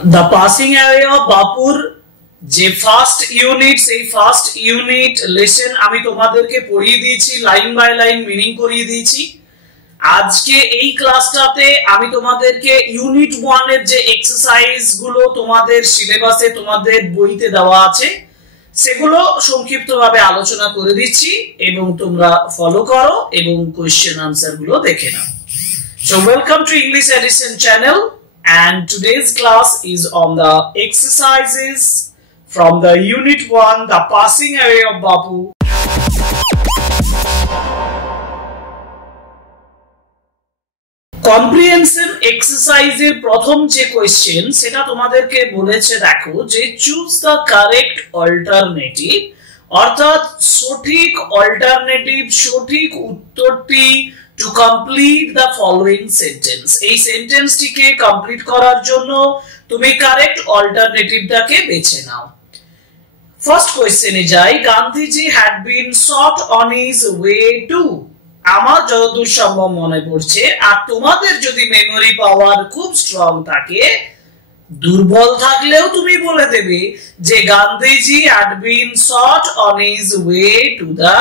The passing away of Bapur যে first unit, সেই first unit lesson আমি তোমাদেরকে পড়িয়ে দিয়েছি, লাইন বাই লাইন মিনিং করিয়ে দিয়েছি। আজকে এই ক্লাসটাতে আমি তোমাদেরকে ইউনিট 1 এর যে এক্সারসাইজ গুলো তোমাদের সিলেবাসে তোমাদের বইতে দেওয়া আছে সেগুলো সংক্ষিপ্তভাবে আলোচনা করে দিচ্ছি এবং তোমরা ফলো করো এবং কোশ্চেন আনসার গুলো দেখে নাও। So welcome to English Edition channel, and today's class is on the exercises from the unit 1, the passing away of Bapu. Comprehension exercise এর প্রথম যে কোশ্চেন সেটা তোমাদেরকে বলেছে, দেখো যে চুজ দ্য কারেক্ট অল্টারনেটিভ, অর্থাৎ সঠিক অল্টারনেটিভ, সঠিক উত্তরটি to complete the following sentence. এই সেন্টেন্সটিকে কমপ্লিট করার জন্য তুমি কারেক্ট অল্টারনেটিভটাকে বেছে নাও। ফার্স্ট কোশ্চেনে যাই। Gandhiji had been shot on his way two. আমার যতদূর সম্ভব মনে পড়ছে, আর তোমাদের যদি মেমোরি পাওয়ার খুব স্ট্রং থাকে, দুর্বল থাকলেও তুমি বলে দেবে যে Gandhiji had been shot on his way to the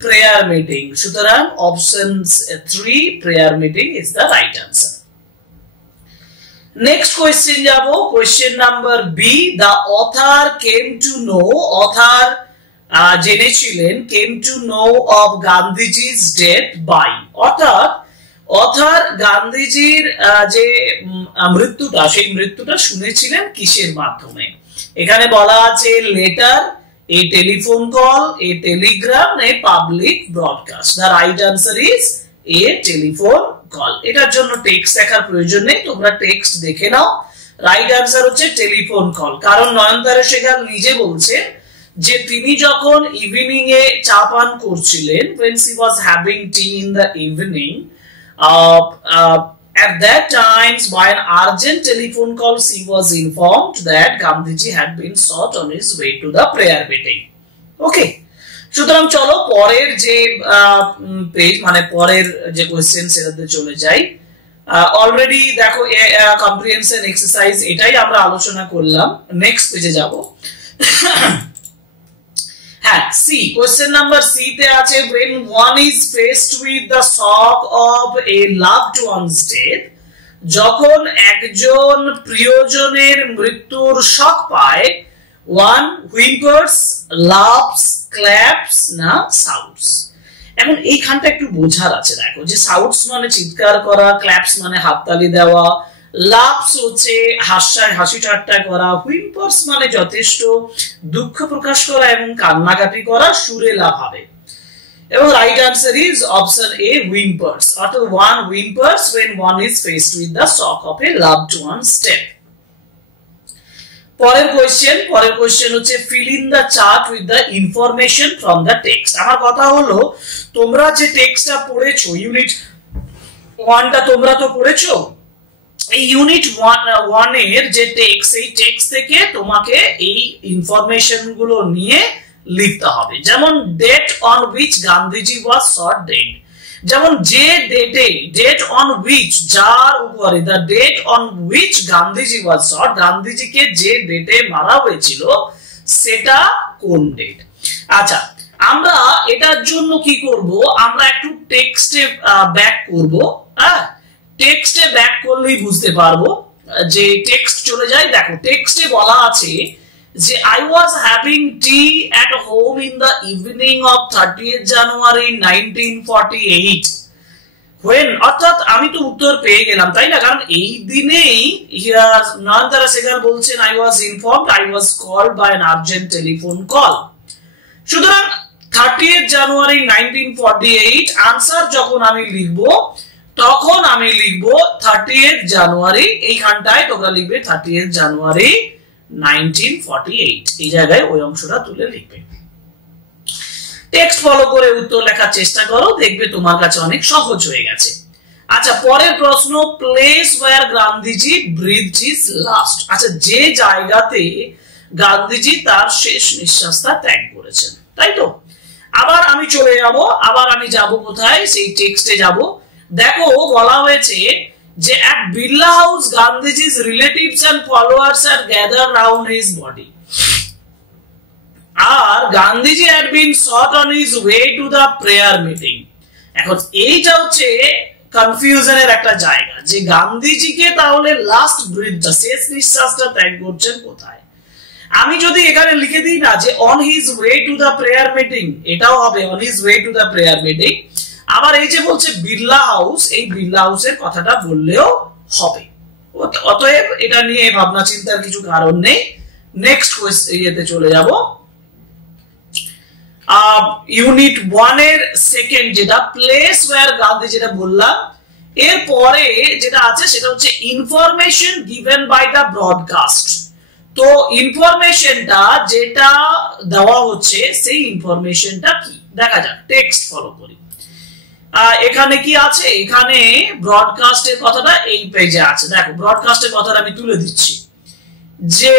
prayer meeting. সুতরাং option 3 prayer meeting is the right answer. Next question যাব, question number B. The author came to know, author জেনেছিলেন, কেম টু নো অফ গান্ধীজি's death by, অর্থাৎ author গান্ধীজির যে মৃত্যুটা, সেই মৃত্যুটা শুনেছিলেন কিসের মাধ্যমে? এখানে বলা আছে letter, a telephone call, a telegram, a public broadcast. The right answer is a telephone call. এটার জন্য টেক্সট দেখার প্রয়োজন নেই, তোমরা টেক্সট দেখে নাও। রাইট আনসার হচ্ছে টেলিফোন কল, কারণ নয়নতারা সেখান নিজে বলছে যে তিনি যখন ইভিনিং এ চা পান করছিলেন, when she was having tea in the evening, at that time by an urgent telephone call she was informed that Gandhiji had been shot on his way to the prayer meeting. Okay, সুতরাং চলো পরের যে page, মানে পরের যে question সেটাতে চলে যাই। অলরেডি দেখো কম্প্রিহেনশন এক্সারসাইজ এটাই আমরা আলোচনা করলাম। নেক্সট পেজে যাব। হ্যাঁ, সি, কোশ্চেন নাম্বার সি তে আছে when one is faced with the shock of a loved one's death, যখন একজন প্রিয়জনের মৃত্যুর শক পায়, one whimpers, laughs, claps না shouts। এখন এইখানটা একটু বোঝার আছে। দেখো যে shouts মানে চিৎকার করা, claps মানে হাততালি দেওয়া, লাভস হচ্ছে হাসি ঠাট্টা করা, হুইম্পার্স মানে যথেষ্ট দুঃখ প্রকাশ করা এবং কান্নাকাটি করা সুরেলা ভাবে। এবং right answer is option A, whimpers, অর্থাৎ one whimpers when one is faced with the shock of a loved one's death। পরের কোশ্চেন হচ্ছে fill in the chart with the information from the text। আমার কথা হলো তোমরা যে টেক্সটটা পড়েছো, ইউনিট 1টা তোমরা তো পড়েছো, এই ইউনিট 1 এর যে টেক্সট, এই টেক্সট থেকে তোমাকে এই ইনফরমেশন গুলো নিয়ে লিখতে হবে। যেমন date on which Gandhiji was shot dead, যেমন যে ডেটে, ডেট অন হুইচ যার উপরে, the date on which Gandhiji was shot, গান্ধীজিকে যে ডেটে মারা হয়েছিল সেটা কোন ডেট। আচ্ছা, আমরা এটার জন্য কি করব, আমরা একটু টেক্সটে ব্যাক করব। হ্যাঁ, টেক্সটে ব্যাক করলেই বুঝতে পারবো। যে টেক্সট চলে যায়, দেখো টেক্সটে বলা আছে যে I was having tea at home in the evening of 30th January 1948 when, অর্থাৎ আমি তো উত্তর পেয়ে গেলাম, তাই না? কারণ এই দিনেই নয়নতারা সেখান বলছেন I was informed, I was called by an urgent telephone call। সুতরাং 30th January 1948 আনসার যখন আমি লিখবো, তখন আমি লিখবো 30th জানুয়ারি, এইখানটায় তোমরা লিখবে 30th জানুয়ারি 1948, এই জায়গায় ওই অংশটা তুলে লিখবে। টেক্সট ফলো করে উত্তর লেখার চেষ্টা করো, দেখবে তোমার কাছে অনেক সহজ হয়ে গেছে। আচ্ছা, পরের প্রশ্ন, place where Gandhiji breathed his last. আচ্ছা, যে জায়গাতে গান্ধীজি তার শেষ নিঃশ্বাসটা ত্যাগ করেছেন, তাই তো? আবার আমি চলে যাব, আবার আমি যাব কোথায়, সেই টেক্সটে যাব। দেখো বলা হয়েছে যে at Birla House Gandhiji's relatives and followers are gathered round his body. R Gandhiji had been sought on his way to the prayer meeting. এখন এইটা হচ্ছে কনফিউশনের একটা জায়গা যে গান্ধীজিকে তাহলে লাস্ট ব্রিথটা শেষ নিঃশ্বাসটা ত্যাগ করছেন কোথায়। আমি যদি এখানে লিখে দিই না যে on his way to the prayer meeting, এটাও হবে on his way to the prayer meeting. আবার এই যে বলছে বিড়লা হাউস, এই বিড়লা হাউসের কথাটা বললেও হবে। অতএব এটা নিয়ে ভাবনা চিন্তার কিছু কারণ নেই। নেক্সট ইয়েতে চলে যাব। ইউনিট 1 এর সেকেন্ড যেটা প্লেস ওয়্যার গান্ধী, যেটা বললাম, এর পরে যেটা আছে সেটা হচ্ছে information given by the broadcast. তো ইনফরমেশনটা যেটা দেওয়া হচ্ছে সেই ইনফরমেশনটা কি দেখা যাক। টেক্সট ফলো করি। এখানে কি আছে, এখানে ব্রডকাস্টের কথাটা এই পেজে আছে। দেখো ব্রডকাস্টের কথাটা আমি তুলে দিচ্ছি যে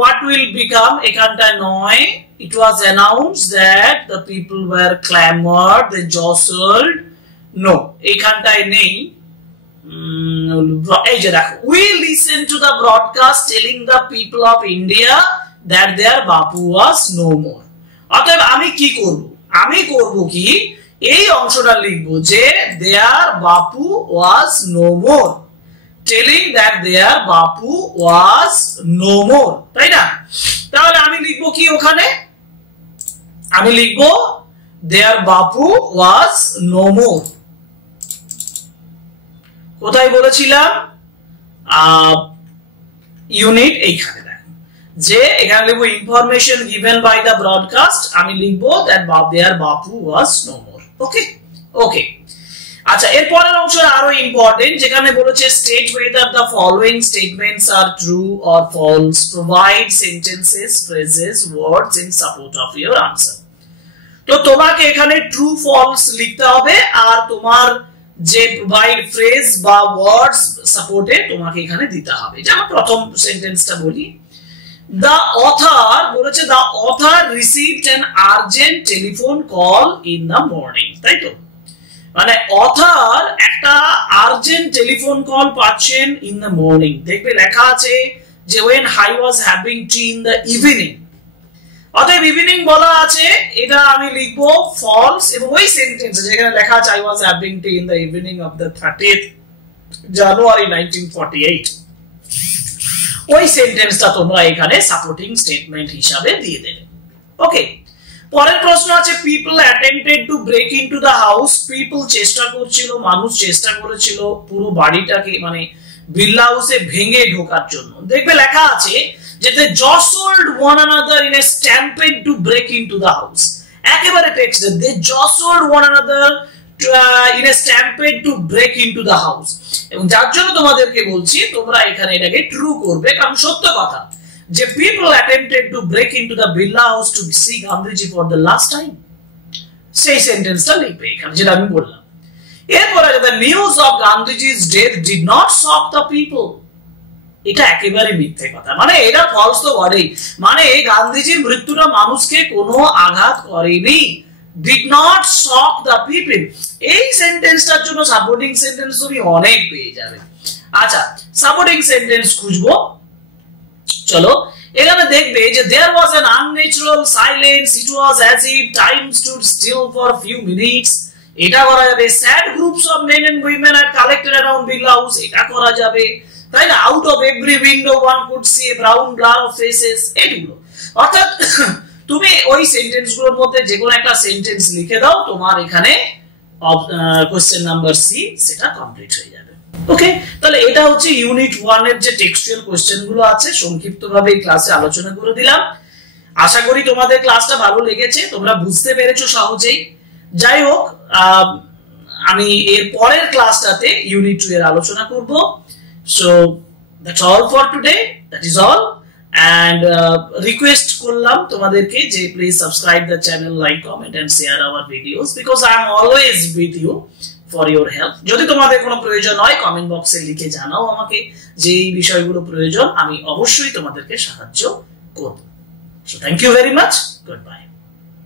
what will become, এখানটায় নয়, it was announced that the people were clamored, they jostled, no এখানটায় নেই। এই যে দেখো we listen to the broadcast telling the people of India that their Bapu was no more। অতএব আমি কি করব, আমি করব কি এই অংশটা লিখব যে their Bapu was no more, telling that their Bapu was no more, তাই না? তাহলে আমি লিখব কি ওখানে, আমি লিখব their Bapu was no more। কোথায় বলেছিলাম? ইউনিট এইখানে দেখো যে এখানে লিখব information given by the broadcast, আমি লিখব that their Bapu was no more। ওকে ওকে আচ্ছা, এর পরের অংশটা আরো ইম্পর্টেন্ট, যেখানে বলেছে state whether the following statements are true or false, provide sentences, phrases, words in support of your answer। তো তোমাকে এখানে ট্রু ফলস লিখতে হবে, আর তোমার যে প্রোভাইড ফ্রেজ বা ওয়ার্ডস সাপোর্টে তোমাকে এখানে দিতে হবে। যেমন প্রথম সেন্টেন্সটা বলি, the author বলেছে the author received an urgent telephone call in the morning, তাই তো? মানে অথর একটা আর্জেন্ট টেলিফোন কল পাচ্ছেন ইন দ্য মর্নিং। দেখবে লেখা আছে যে when I was having tea in the evening, অতএব ইভিনিং বলা আছে, এটা আমি লিখব ফলস। এবং ওই সেন্টেন্সে যেখানে লেখা আছে I was having tea in the evening of the 30th January 1948, ওই সেন্টেন্সটা তোমরা এখানে সাপোর্টিং স্টেটমেন্ট হিসাবে দিয়ে দেবে। ওকে, পরের প্রশ্ন আছে people attempted to break into the house, people চেষ্টা করছিল, মানুষ চেষ্টা করেছিল পুরো বাড়িটাকে মানে বিড়লা হাউসে ভেঙে ঢোকার জন্য। দেখবে লেখা আছে যে they jostled one another in a stampede to break into the house। একেবারে টেক্সটে they jostled one another in a stampede to break into the house। এবং যার জন্য তোমাদেরকে বলছি তোমরা এখানে এটাকে ট্রু করবে, কারণ সত্য কথা যে people attempted to break into the Birla House to see Gandhiji for the last time, সেই সেন্টেন্সটা লিখবে এখানে যেটা আমি বললাম। এরপরে the news of Gandhiji's death did not shock the people, এটা একেবারে মিথ্যে কথা, মানে এটা ফলস তো বটেই, মানে গান্ধীজির মৃত্যুটা মানুষকে কোনো আঘাত করেনি। did not shock the people, এই সেন্টেন্সটার জন্য সাপোর্টিং সেন্টেন্স তুমি অনেক পেয়ে যাবে। আচ্ছা, সাপোর্টিং সেন্টেন্স খুঁজবো, চলো এখানে দেখবে যে there was an unnatural silence, it was as if time stood still for a few minutes, এটা করা যাবে। sad groups of men and women had collected around Birla House, এটা করা যাবে, তাই না? out of every window one could see a brown blur of faces, এগুলো। অর্থাৎ তুমি ওই সেন্টেন্সগুলোর মধ্যে যে কোনো একটা সেন্টেন্স লিখে দাও, তোমার এখানে কোশ্চেন নাম্বার সি সেটা কমপ্লিট হয়ে যাবে। ওকে, তাহলে এটা হচ্ছে ইউনিট 1 এর যে টেক্সচুয়াল কোশ্চেন গুলো আছে সংক্ষিপ্তভাবে এই ক্লাসে আলোচনা করে দিলাম। আশা করি তোমাদের ক্লাসটা ভালো লেগেছে, তোমরা বুঝতে পেরেছো সহজেই। যাই হোক, আমি এর পরের ক্লাসটাতে ইউনিট 2 এর আলোচনা করব। So that's all for today, that is all. and request করলাম তোমাদেরকে যে please subscribe the channel, like, comment and share our videos, because I am always with you for your help. যদি তোমাদের কোনো প্রয়োজন হয় কমেন্ট বক্সে লিখে জানাও আমাকে যে এই বিষয়গুলো প্রয়োজন, আমি অবশ্যই তোমাদেরকে সাহায্য করব। So thank you very much, good by.